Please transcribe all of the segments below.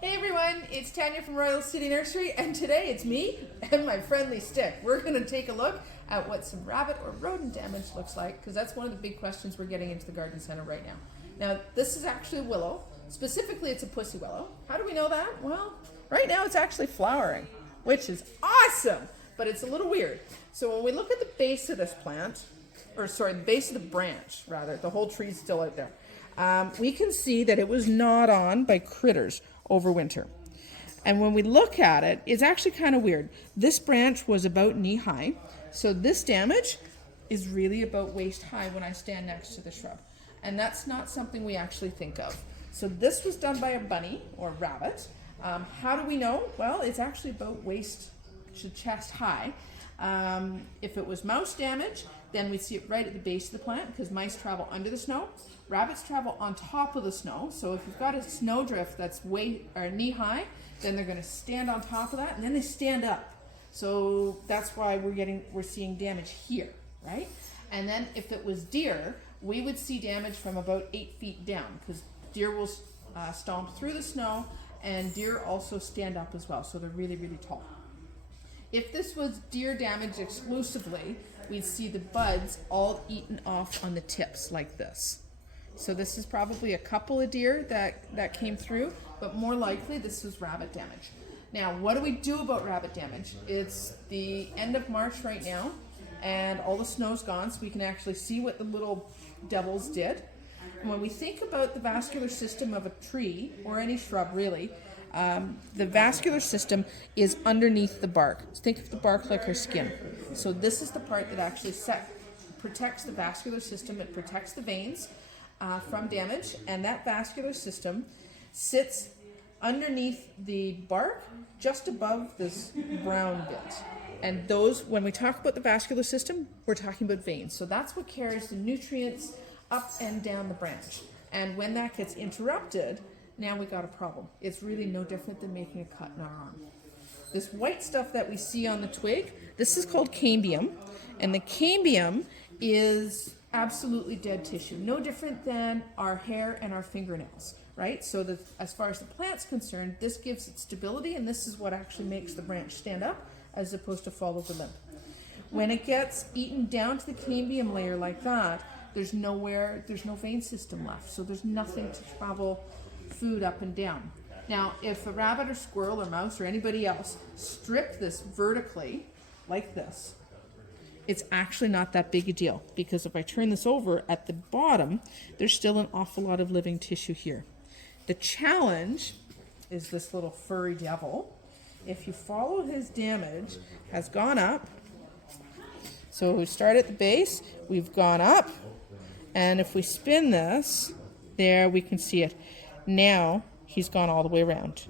Hey everyone, it's Tanya from Royal City Nursery, and today it's me and my friendly stick. We're going to take a look at what some rabbit or rodent damage looks like, because that's one of the big questions we're getting into the garden center right now. Now, this is actually a willow. Specifically, it's a pussy willow. How do we know that? Well, right now it's actually flowering, which is awesome, but it's a little weird. So when we look at the base of this plant, the base of the branch, rather, the whole tree's still out there, we can see that it was gnawed on by critters over winter. And when we look at it, it's actually kind of weird. This branch was about knee high, so this damage is really about waist high when I stand next to the shrub. And that's not something we actually think of. So this was done by a bunny or rabbit. How do we know? Well, it's actually about waist to chest high. If it was mouse damage, then we see it right at the base of the plant, because mice travel under the snow. Rabbits travel on top of the snow. So if you've got a snowdrift that's knee high, then they're going to stand on top of that, and then they stand up. So that's why we're seeing damage here, right? And then if it was deer, we would see damage from about 8 feet down, because deer will stomp through the snow, and deer also stand up as well. So they're really, really tall. If this was deer damage exclusively, we'd see the buds all eaten off on the tips like this. So this is probably a couple of deer that came through, but more likely this was rabbit damage. Now, what do we do about rabbit damage? It's the end of March right now, and all the snow's gone, so we can actually see what the little devils did. And when we think about the vascular system of a tree, or any shrub really, the vascular system is underneath the bark. So think of the bark like our skin. So this is the part that actually protects the vascular system. It protects the veins from damage, and that vascular system sits underneath the bark just above this brown bit. And those, when we talk about the vascular system, we're talking about veins. So that's what carries the nutrients up and down the branch. And when that gets interrupted, now we got a problem. It's really no different than making a cut in our arm. This white stuff that we see on the twig, this is called cambium, and the cambium is absolutely dead tissue, no different than our hair and our fingernails, right? So as far as the plant's concerned, this gives it stability, and this is what actually makes the branch stand up as opposed to follow the limb. When it gets eaten down to the cambium layer like that, there's no vein system left, so there's nothing to travel food up and down. Now, if a rabbit or squirrel or mouse or anybody else strip this vertically like this, it's actually not that big a deal, because if I turn this over at the bottom, there's still an awful lot of living tissue here. The challenge is this little furry devil. If you follow his damage, has gone up. So we start at the base, we've gone up, and if we spin this, there we can see it. Now he's gone all the way around.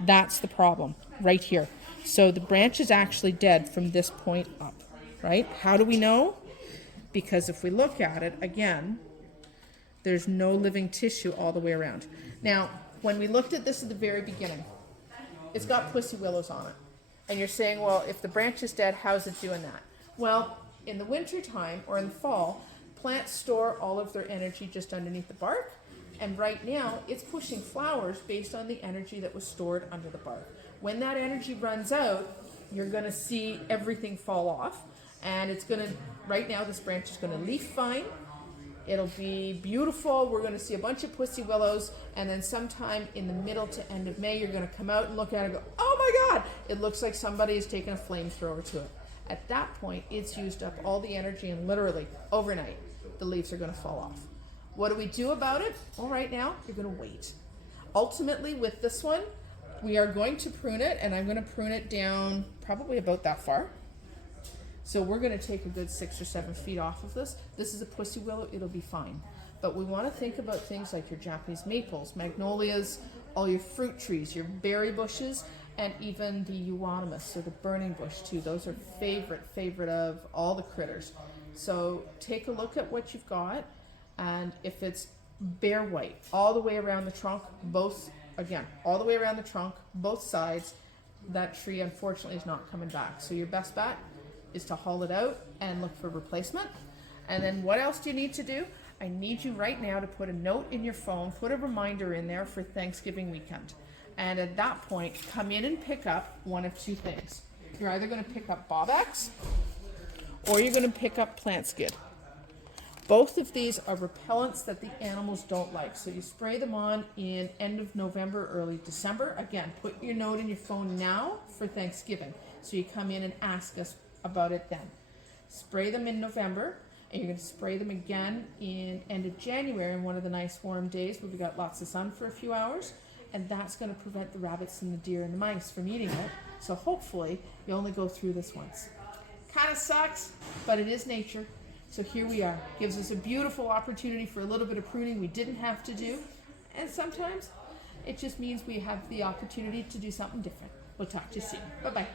That's the problem right here. So the branch is actually dead from this point up. Right? How do we know? Because if we look at it, again, there's no living tissue all the way around. Now, when we looked at this at the very beginning, it's got pussy willows on it. And you're saying, well, if the branch is dead, how's it doing that? Well, in the wintertime or in the fall, plants store all of their energy just underneath the bark. And right now, it's pushing flowers based on the energy that was stored under the bark. When that energy runs out, you're going to see everything fall off. And it's going to, right now, this branch is going to leaf fine. It'll be beautiful. We're going to see a bunch of pussy willows. And then sometime in the middle to end of May, you're going to come out and look at it and go, oh my God, it looks like somebody has taken a flamethrower to it. At that point, it's used up all the energy, and literally overnight, the leaves are going to fall off. What do we do about it? Well, right now, you're going to wait. Ultimately, with this one, we are going to prune it, and I'm going to prune it down probably about that far. So we're going to take a good 6 or 7 feet off of this. This is a pussy willow, it'll be fine. But we want to think about things like your Japanese maples, magnolias, all your fruit trees, your berry bushes, and even the euonymus, or the burning bush too. Those are favorite of all the critters. So take a look at what you've got, and if it's bare white, all the way around the trunk, all the way around the trunk, both sides, that tree unfortunately is not coming back. So your best bet is to haul it out and look for replacement. And then what else do you need to do? I need you right now to put a note in your phone, put a reminder in there for Thanksgiving weekend. And at that point, come in and pick up one of two things. You're either going to pick up Bobax or you're going to pick up plant skid. Both of these are repellents that the animals don't like. So you spray them on in end of November, early December. Again, put your note in your phone now for Thanksgiving. So you come in and ask us about it then. Spray them in November, and you're going to spray them again in end of January on one of the nice warm days where we got lots of sun for a few hours. And that's going to prevent the rabbits and the deer and the mice from eating it. So hopefully you only go through this once. Kind of sucks, but it is nature. So here we are. Gives us a beautiful opportunity for a little bit of pruning we didn't have to do. And sometimes it just means we have the opportunity to do something different. We'll talk to you soon. Bye-bye.